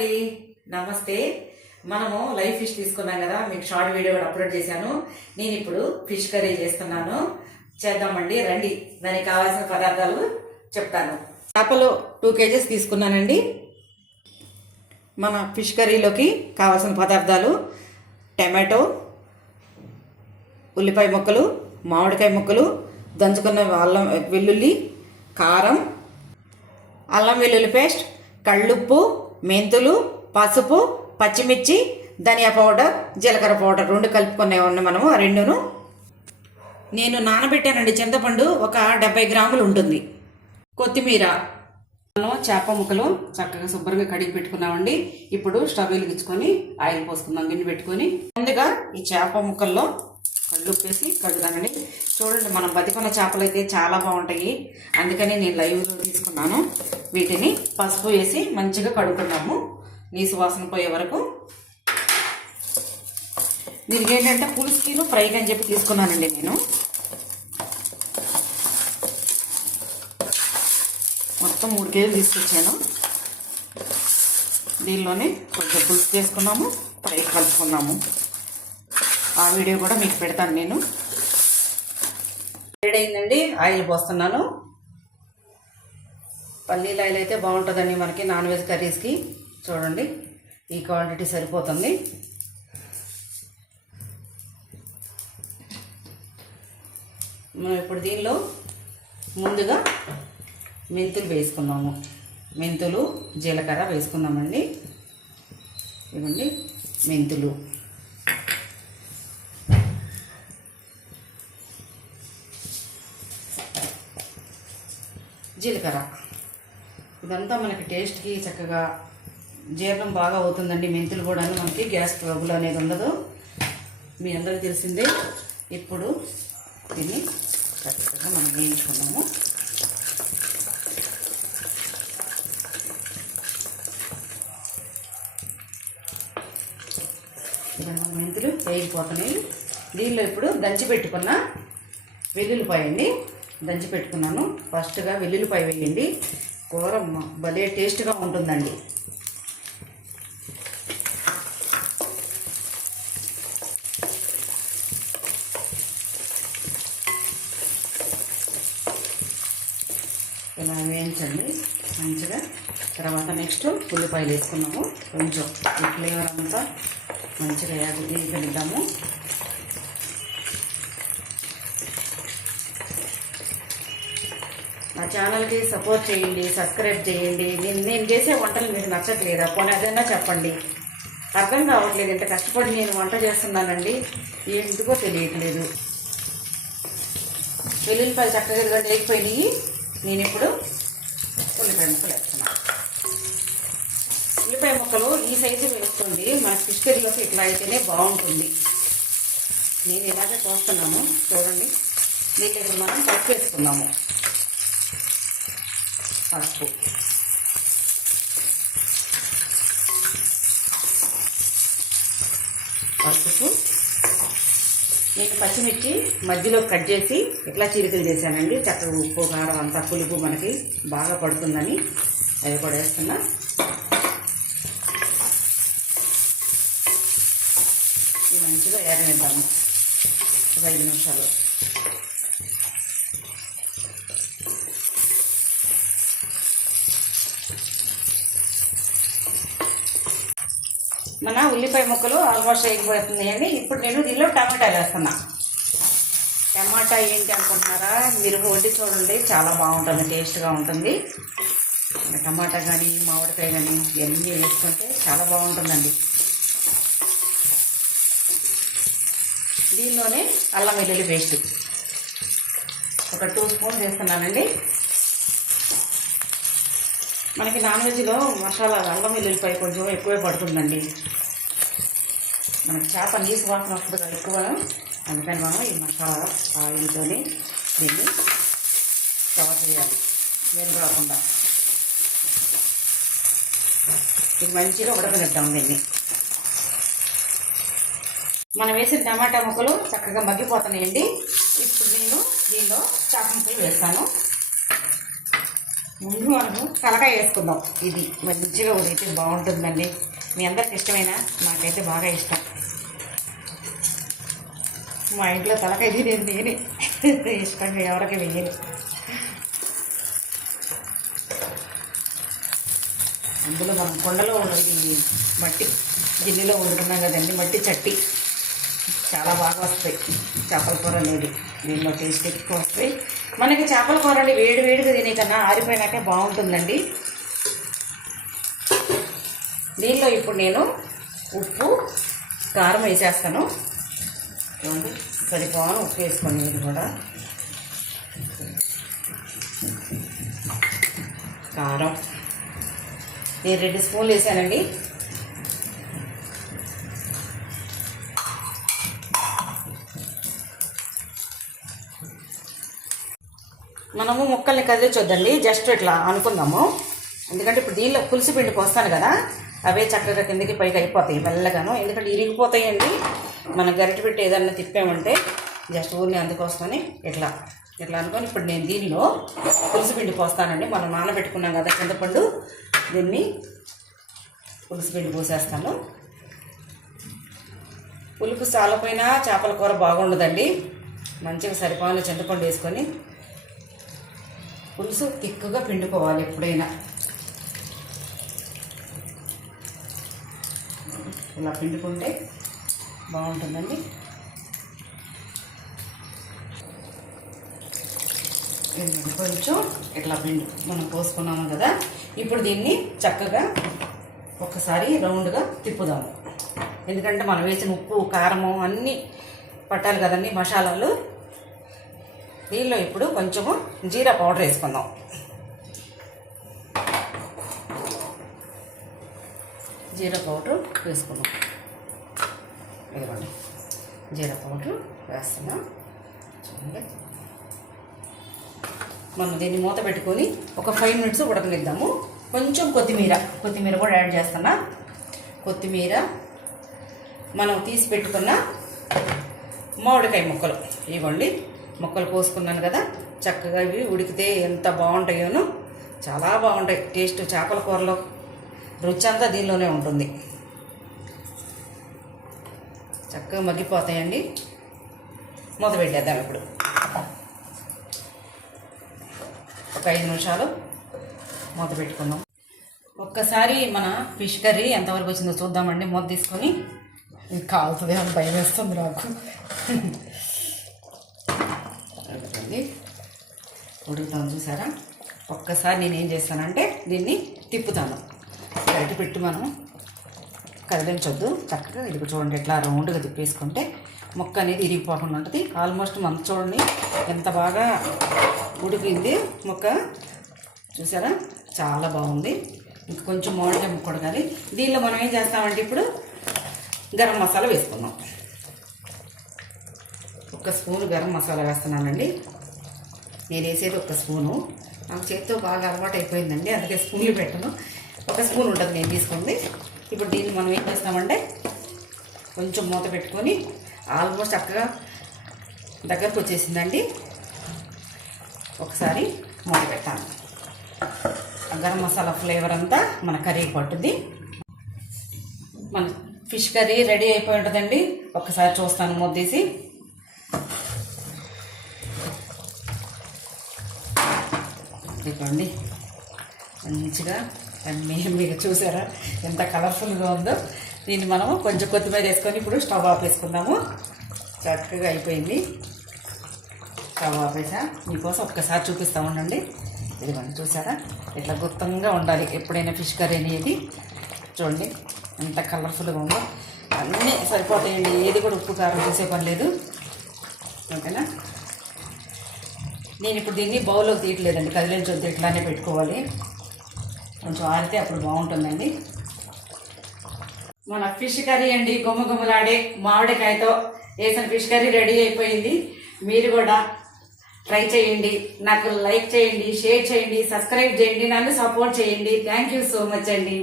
అండి, నమస్తే. మనము లైవ్ ఫిష్ తీసుకున్నాం కదా, మీకు షార్ట్ వీడియో కూడా అప్లోడ్ చేశాను. నేను ఇప్పుడు ఫిష్ కర్రీ చేస్తున్నాను. చేద్దామండి, రండి. దానికి కావాల్సిన పదార్థాలు చెప్తాను. చేపలు 2 kgs తీసుకున్నానండి. మన ఫిష్ కర్రీలోకి కావాల్సిన పదార్థాలు: టమాటో, ఉల్లిపాయ ముక్కలు, మామిడికాయ ముక్కలు, దంచుకున్న అల్లం వెల్లుల్లి, కారం, అల్లం వెల్లుల్లి పేస్ట్, కళ్ళుప్పు, మెంతులు, పసుపు, పచ్చిమిర్చి, ధనియా పౌడర్, జీలకర్ర పౌడర్ 2 కలుపుకునే ఉన్నాయి మనము. ఆ రెండును నేను నానబెట్టానండి. చింతపండు ఒక 70 గ్రాములు ఉంటుంది. కొత్తిమీర, చేప ముక్కలు చక్కగా శుభ్రంగా కడిగి పెట్టుకున్నామండి. ఇప్పుడు స్టవ్ వెలిగించుకొని ఆయిల్ పోసుకుందాం. గిన్నె పెట్టుకొని ముందుగా ఈ చేప ముక్కల్లో కళ్ళుప్పు వేసి కడుగుతానండి. చూడండి, మనం బతికున్న చేపలు అయితే చాలా బాగుంటాయి. అందుకని నేను లైవ్లో తీసుకున్నాను. వీటిని పసుపు వేసి మంచిగా కడుగుతున్నాము, నీసు వాసన పోయే వరకు. దీనికి ఏంటంటే పులుసుకిను ఫ్రైకి అని చెప్పి తీసుకున్నానండి. నేను మొత్తం 3 kg తీసుకొచ్చాను. దీనిలోనే కొంచెం పులుసు చేసుకున్నాము, ఫ్రై కలుపుకున్నాము. ఆ వీడియో కూడా మీకు పెడతాను నేను. వేడైందండి, ఆయిల్ పోస్తున్నాను. పల్లీల ఆయిల్ అయితే బాగుంటుందండి మనకి నాన్ వెజ్ కర్రీస్కి. చూడండి, ఈ క్వాంటిటీ సరిపోతుంది. మనం ఇప్పుడు దీనిలో ముందుగా మెంతులు వేసుకున్నాము. మెంతులు, జీలకర్ర వేసుకుందామండి. ఇవ్వండి మెంతులు, జీలకర్ర. ఇదంతా మనకి టేస్ట్కి చక్కగా జీర్ణం బాగా అవుతుందండి. మెంతులు కూడా మనకి గ్యాస్ ట్రబుల్ అనేది ఉండదు, మీ అందరికీ తెలిసిందే. ఇప్పుడు దీన్ని చక్కగా మనం వేయించుకున్నాము. మెంతులు వేగిపోతున్నాయి. దీనిలో ఇప్పుడు దంచి పెట్టుకున్న వెల్లుల్లిపాయ అండి, దంచి పెట్టుకున్నాను. ఫస్ట్గా వెల్లుల్లిపాయ వేయండి, కూర భలే టేస్ట్గా ఉంటుందండి. ఇలా వేయించండి మంచిగా. తర్వాత నెక్స్ట్ ఉల్లిపాయలు వేసుకున్నాము. కొంచెం ఈ ఫ్లేవర్ అంతా మంచిగా వేగనిద్దాము. నా ఛానల్కి సపోర్ట్ చేయండి, సబ్స్క్రైబ్ చేయండి. నేను చేసే వంటలు మీకు నచ్చట్లేదా? పోనీ అదైనా చెప్పండి. అర్థం కావట్లేదు, ఇంత కష్టపడి నేను వంట చేస్తున్నానండి, ఎందుకో తెలియట్లేదు. వెల్లుల్లిపాయలు చక్కగా వేగిపోయినాయి. నేను ఇప్పుడు ఉల్లిపాయ ముక్కలు వేస్తున్నాను. ఉల్లిపాయ ముక్కలు ఈ సైజు వేస్తుంది. మన ఫిష్ కర్రీలోకి ఇట్లా అయితేనే బాగుంటుంది. నేను ఇలాగే చూస్తున్నాను, చూడండి. దీంట్లో ఇప్పుడు మనం పసుపు వేసుకున్నాము. పసుపు, పసుపు. నేను పచ్చిమిర్చి మధ్యలో కట్ చేసి ఇట్లా చీలికలు చేశానండి. చక్కగా ఉప్పు, కారం అంతా పులుపు మనకి బాగా పడుతుందని అవి కూడా వేస్తున్నా. ఇవి మంచిగా ఏరనిద్దాము ఒక 5 నిమిషాలు. మన ఉల్లిపాయ ముక్కలు ఆల్మోస్ట్ వేగిపోతున్నాయండి. ఇప్పుడు నేను దీనిలో టమాటాలు వేస్తున్నా. టమాటా ఏంటి అనుకుంటున్నారా? మీరు వండి చూడండి, చాలా బాగుంటుంది, టేస్ట్గా ఉంటుంది. టమాటా కానీ మామిడికాయ కానీ ఇవన్నీ వేసుకుంటే చాలా బాగుంటుందండి. దీనిలోనే అల్లం వెల్లుల్లి పేస్ట్ ఒక 2 స్పూన్స్ వేస్తున్నానండి. మనకి నాన్ వెజ్లో మసాలా అల్లం వెల్లుల్లిపాయ కొంచెం ఎక్కువే పడుతుందండి. మనకి చేప నీసు వాసన వస్తుంది కదా ఎక్కువ, అందుకని మనం ఈ మసాలా ఆయిల్తోనే దీన్ని కవర్ చేయాలి, వేరు కాకుండా. ఇది మంచిగా ఉడకనిద్దాం దీన్ని. మనం వేసిన టమాటా ముక్కలు చక్కగా మగ్గిపోతున్నాయండి. ఇప్పుడు నేను దీనిలో చేప ముక్కలు వేస్తాను. ముందు మనము తలకాయ వేసుకుందాం. ఇది మంచిగా ఉడికితే బాగుంటుందండి. మీ అందరికి ఇష్టమైనా నాకైతే బాగా ఇష్టం. మా ఇంట్లో తలకాయ తినేది నేనే, ఇష్టంగా ఎవరికి వేయను. అందులో మనం కొండలో ఇది మట్టి గిన్నెలో వండుకున్నాం కదండి, మట్టి చట్టి చాలా బాగా వస్తాయి చేపల కూర అనేది. దీనిలో టేస్ట్ ఎక్కువ వస్తాయి మనకి. చేపల కూర అండి వేడి వేడిగా తినే కన్నా ఆరిపోయినాకే బాగుంటుందండి. దీనిలో ఇప్పుడు నేను ఉప్పు కారం వేసేస్తాను. చూడండి సరిపోను ఉప్పు వేసుకోండి. ఇది కూడా కారం నేను 2 స్పూన్లు వేసానండి. మనము ముక్కల్ని కదిలించొద్దండి, జస్ట్ ఇట్లా అనుకుందాము. ఎందుకంటే ఇప్పుడు దీనిలో పులుసు పిండి పోస్తాను కదా, అవే చక్కగా కిందకి పైకి అయిపోతాయి మెల్లగాను. ఎందుకంటే ఇరిగిపోతాయండి. మనం గరిటె పెట్టి ఏదన్నా తిప్పామంటే జస్ట్ ఊరిని అందుకోసమని ఇట్లా ఇట్లా అనుకొని ఇప్పుడు నేను దీనిలో పులుసు పిండి పోస్తానండి. మనం నానబెట్టుకున్నాం కదా చింతపండు, దీన్ని పులుసు పిండి పోసేస్తాను. పులుపు చాలపోయినా చేపల కూర బాగుండదండి. మంచిగా సరిపోయిన చింతపండు వేసుకొని పులుసు తిక్కుగా పిండుకోవాలి ఎప్పుడైనా. ఇలా పిండుకుంటే బాగుంటుందండి. కొంచెం ఇట్లా పిండి మనం పోసుకున్నాము కదా, ఇప్పుడు దీన్ని చక్కగా ఒకసారి రౌండ్గా తిప్పుదాము. ఎందుకంటే మనం వేసిన ఉప్పు కారము అన్నీ పట్టాలి కదండి మసాలాలు. దీనిలో ఇప్పుడు కొంచెము జీరా పౌడర్ వేసుకుందాం. జీరా పౌడర్ వేసుకుందాం. ఇదిగోండి జీరా పౌడర్ వేస్తున్నాం. చూడండి మనం దీన్ని మూత పెట్టుకొని ఒక 5 మినిట్స్ ఉడకనిద్దాము. కొంచెం కొత్తిమీర కూడా యాడ్ చేస్తున్నా. కొత్తిమీర, మనం తీసి పెట్టుకున్న మామిడికాయ ముక్కలు, ఇవ్వండి ముక్కలు కోసుకున్నాను కదా, చక్కగా ఇవి ఉడికితే ఎంత బాగుంటాయోనో, చాలా బాగుంటాయి. టేస్ట్ చేపల కూరలో రుచి అంతా దీనిలోనే ఉంటుంది. చక్కగా మగ్గిపోతాయండి. మూత పెట్టేద్దాం. ఇప్పుడు ఒక 5 నిమిషాలు మూత పెట్టుకుందాం. ఒక్కసారి మన ఫిష్ కర్రీ ఎంతవరకు వచ్చిందో చూద్దామండి. మూత తీసుకొని ఇది కాలుతుంది అని భయం వేస్తుంది నాకు. ఉడుకుతాను చూసారా. ఒక్కసారి నేను ఏం చేస్తానంటే దీన్ని తిప్పుతాను. బయట పెట్టి మనం కదిలించొద్దు. చక్కగా ఇది చూడండి ఎట్లా రౌండ్గా తిప్పేసుకుంటే ముక్క అనేది ఇరిగిపోకుండా ఉంటుంది. ఆల్మోస్ట్ మనం చూడండి ఎంత బాగా ఉడికింది ముక్క, చూసారా చాలా బాగుంది. ఇంక కొంచెం మామిడికాయ ముక్క ఉడకాలి. దీనిలో మనం ఏం చేస్తామంటే ఇప్పుడు గరం మసాలా వేసుకుందాం. 1 స్పూను గరం మసాలా వేస్తున్నానండి. నేను వేసేది 1 స్పూను. నాకు చేతితో బాగా అలవాటు అయిపోయిందండి, అందుకే స్పూన్లు పెట్టను. 1 స్పూన్ ఉంటుంది నేను తీసుకోండి. ఇప్పుడు దీన్ని మనం ఏం చేస్తామంటే కొంచెం మూత పెట్టుకొని ఆల్మోస్ట్ చక్కగా దగ్గరకు వచ్చేసిందండి. ఒకసారి మూత పెట్టాను. గరం మసాలా ఫ్లేవర్ అంతా మన కర్రీకి పట్టుద్ది. మన ఫిష్ కర్రీ రెడీ అయిపోయి ఉంటుందండి. ఒకసారి చూస్తాను మూత తీసి. ఇదిగోండి మంచిగా మీకు చూసారా ఎంత కలర్ఫుల్గా ఉందో. దీన్ని మనము కొంచెం కొత్తిమీర వేసుకొని ఇప్పుడు స్టవ్ ఆఫ్ వేసుకుందాము. చక్కగా అయిపోయింది. స్టవ్ ఆపేసా. మీకోసం ఒక్కసారి చూపిస్తూ ఉండండి. ఇదిగోండి చూసారా ఇట్లా గుత్తంగా ఉండాలి ఎప్పుడైనా ఫిష్ కర్రీ అనేది. చూడండి ఎంత కలర్ఫుల్గా ఉందో. అన్నీ సరిపోతాయండి, ఏది కూడా ఉప్పు కారం చేసే పని లేదు. ఓకేనా. నేను ఇప్పుడు దీన్ని బౌల్లోకి తీయట్లేదండి, కదిలించొద్దు, ఇట్లానే పెట్టుకోవాలి. కొంచెం ఆరితే అప్పుడు బాగుంటుందండి. మన ఫిష్ కర్రీ అండి, గుమ్మగుమ్మలాడే మామిడికాయతో వేసిన ఫిష్ కర్రీ రెడీ అయిపోయింది. మీరు కూడా ట్రై చేయండి. నాకు లైక్ చేయండి, షేర్ చేయండి, సబ్స్క్రైబ్ చేయండి, నన్ను సపోర్ట్ చేయండి. థ్యాంక్ యూ సో మచ్ అండి.